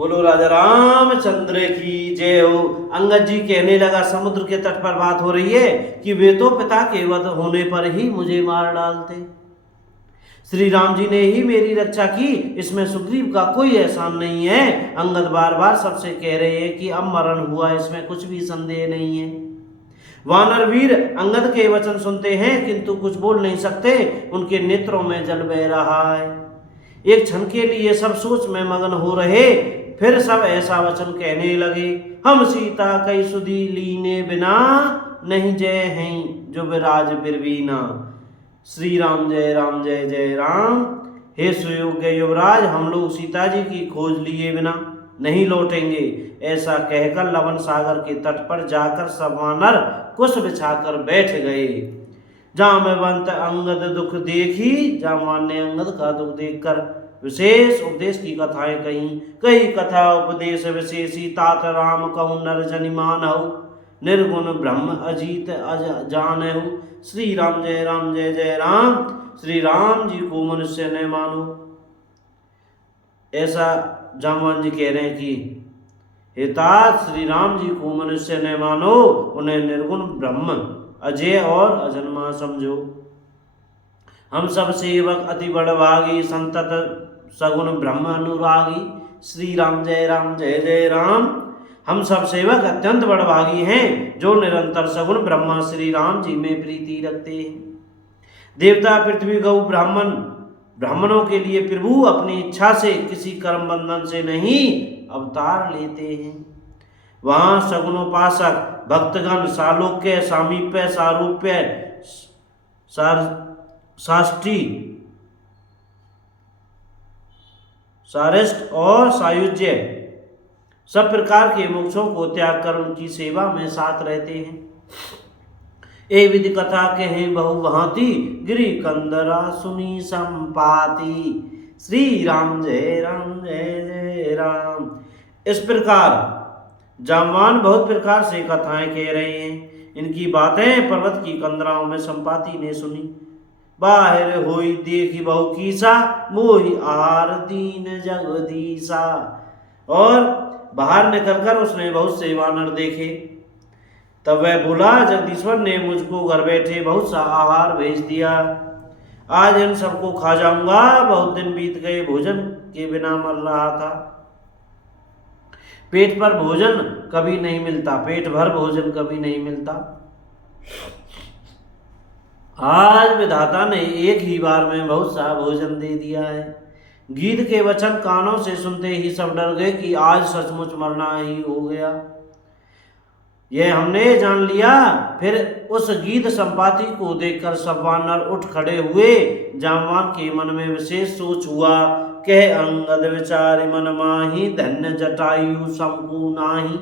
बोलो राजा रामचंद्र की जय हो। अंगद जी कहने लगा, समुद्र के तट पर बात हो रही है कि वे तो पिता के वध होने पर ही मुझे मार डालते। श्री राम जी ने ही मेरी रक्षा की, इसमें सुग्रीव का कोई एहसान नहीं है। अंगद बार बार सबसे कह रहे हैं कि अब मरण हुआ, इसमें कुछ भी संदेह नहीं है। वानर वीर अंगद के वचन सुनते हैं किंतु कुछ बोल नहीं सकते, उनके नेत्रों में जल बह रहा है। एक क्षण के लिए सब सोच में मगन हो रहे, फिर सब ऐसा वचन कहने लगे, हम सीता कई सुधी लीने बिना, नहीं जय हैं जो विराज बिरबीना। श्री राम जय राम जय जय राम। हे सुयोग्य युवराज, हम लोग सीता जी की खोज लिए बिना नहीं लौटेंगे। ऐसा कहकर लवन सागर के तट पर जाकर सब वानर कुश बिछाकर बैठ गए। जाम्बवंत अंगद दुख देखी, जाम्बान ने अंगद का दुख देखकर विशेष उपदेश की कथाएं कही। कई कथा उपदेश विशेषी, तात राम कहु नर जनि मानहु, निर्गुण ब्रह्म अजीत अज जानहु। श्री राम जय जय राम। श्री राम जी को मनुष्य न मानो, ऐसा जामवान जी कह रहे हैं कि हे तात, श्री राम जी को मनुष्य न मानो, उन्हें निर्गुण ब्रह्म अजय और अजन्मा समझो। हम सब सेवक अति बड़भागी, संतत सगुण ब्रह्म अनुरागी। श्री राम जय जय राम। हम सब सेवक अत्यंत बड़भागी हैं, जो निरंतर सगुण ब्रह्मा श्री राम जी में प्रीति रखते हैं। देवता, पृथ्वी, गौ, ब्राह्मणों के लिए प्रभु अपनी इच्छा से किसी कर्म बंधन से नहीं अवतार लेते हैं। वहां सगुणोपासक भक्तगण सालोक्य, सामीप्य, सारूप्य, साष्टी, सारिष्ट और सायुज्य सब प्रकार के मोक्षों को त्याग कर उनकी सेवा में साथ रहते हैं। ए विधि कथा कहें बहु भांति, गिरि कंदरा सुनी संपाति। श्री राम जय जय राम। इस प्रकार जामवान बहुत प्रकार से कथाएं कह रहे हैं। इनकी बातें पर्वत की कंदराओं में संपाति ने सुनी। बाहर होई देखी बहु कीसा, मोहि आहार दीन जगदीसा। और बाहर निकलकर उसने बहुत से वानर देखे। तब वह बोला, जगदीश्वर ने मुझको घर बैठे बहुत सा आहार भेज दिया, आज इन सबको खा जाऊंगा। बहुत दिन बीत गए, भोजन के बिना मर रहा था। पेट पर भोजन कभी नहीं मिलता, पेट भर भोजन कभी नहीं मिलता। आज विधाता ने एक ही बार में बहुत सा भोजन दे दिया है। गीत के वचन कानों से सुनते ही सब डर गए कि आज सचमुच मरना ही हो गया। यह हमने जान लिया। फिर उस गीत संपाति को देखकर सब वानर उठ खड़े हुए। जामवान के मन में विशेष सोच हुआ, कह अंगद विचारि मन माही, धन्य जटायु समकु नाही।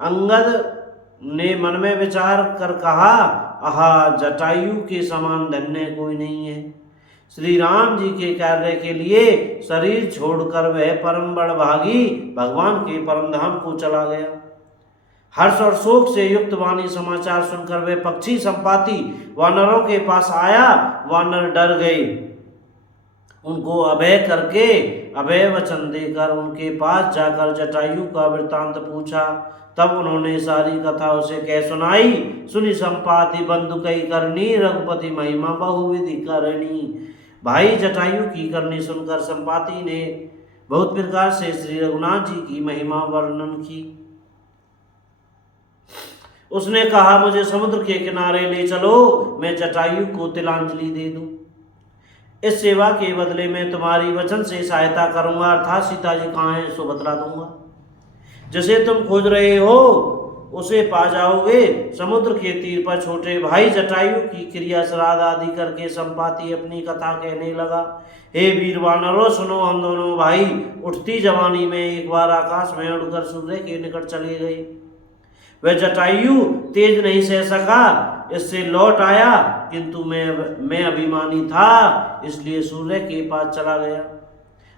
अंगद ने मन में विचार कर कहा, आहा, जटायु के समान धन्य कोई नहीं है। श्री राम जी के कार्य के लिए शरीर छोड़कर वह परम बड़भागी भगवान के परम धाम को चला गया। हर्ष और शोक से युक्त वाणी समाचार सुनकर वे पक्षी संपाति वानरों के पास आया। वानर डर गए। उनको अभय करके अभय वचन देकर उनके पास जाकर जटायु का वृतांत पूछा। तब उन्होंने सारी कथा उसे कह सुनाई। सुनी संपाति बंधु कई करनी, रघुपति महिमा बहुविधि करनी। भाई जटायु की करनी सुनकर संपाति ने बहुत प्रकार से श्री रघुनाथ जी की महिमा वर्णन की। उसने कहा, मुझे समुद्र के किनारे ले चलो, मैं जटायु को तिलांजलि दे दूं। इस सेवा के बदले में तुम्हारी वचन से सहायता करूंगा, अर्थात सीता जी कहाँ हैं सो बतला दूंगा। जिसे तुम खोज रहे हो उसे पा जाओगे। समुद्र के तीर पर छोटे भाई जटायु की क्रिया श्राद्ध आदि करके संपाति अपनी कथा कहने लगा। हे वीर वानरों, सुनो, हम दोनों भाई उठती जवानी में एक बार आकाश में उड़कर सूर्य के निकट चले गए। वह जटायु तेज नहीं सह सका, इससे लौट आया, किंतु मैं अभिमानी था, इसलिए सूर्य के पास चला गया।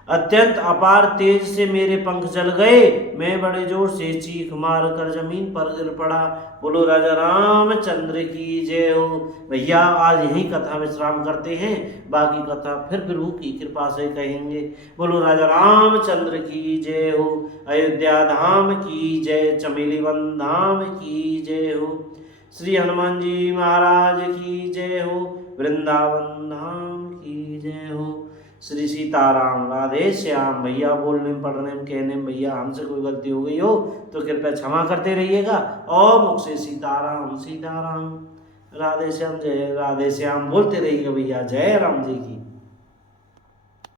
अत्यंत अपार तेज से मेरे पंख जल गए, मैं बड़े जोर से चीख मार कर जमीन पर गिर पड़ा। बोलो राजा रामचंद्र की जय हो। भैया आज यही कथा विश्राम करते हैं, बाकी कथा फिर प्रभु की कृपा से कहेंगे। बोलो राजा रामचंद्र की जय हो। अयोध्या धाम की जय, चमेली वन धाम की जय हो। श्री हनुमान जी महाराज की जय हो। वृंदावन धाम की जय हो। श्री सीताराम। राधे श्याम। भैया बोलने पढ़ने में कहने में भैया हमसे कोई गलती हो गई हो तो कृपया क्षमा करते रहिएगा, और मुख से सीताराम सीताराम, राधे श्याम जय राधे श्याम बोलते रहिएगा भैया। जय राम जी की।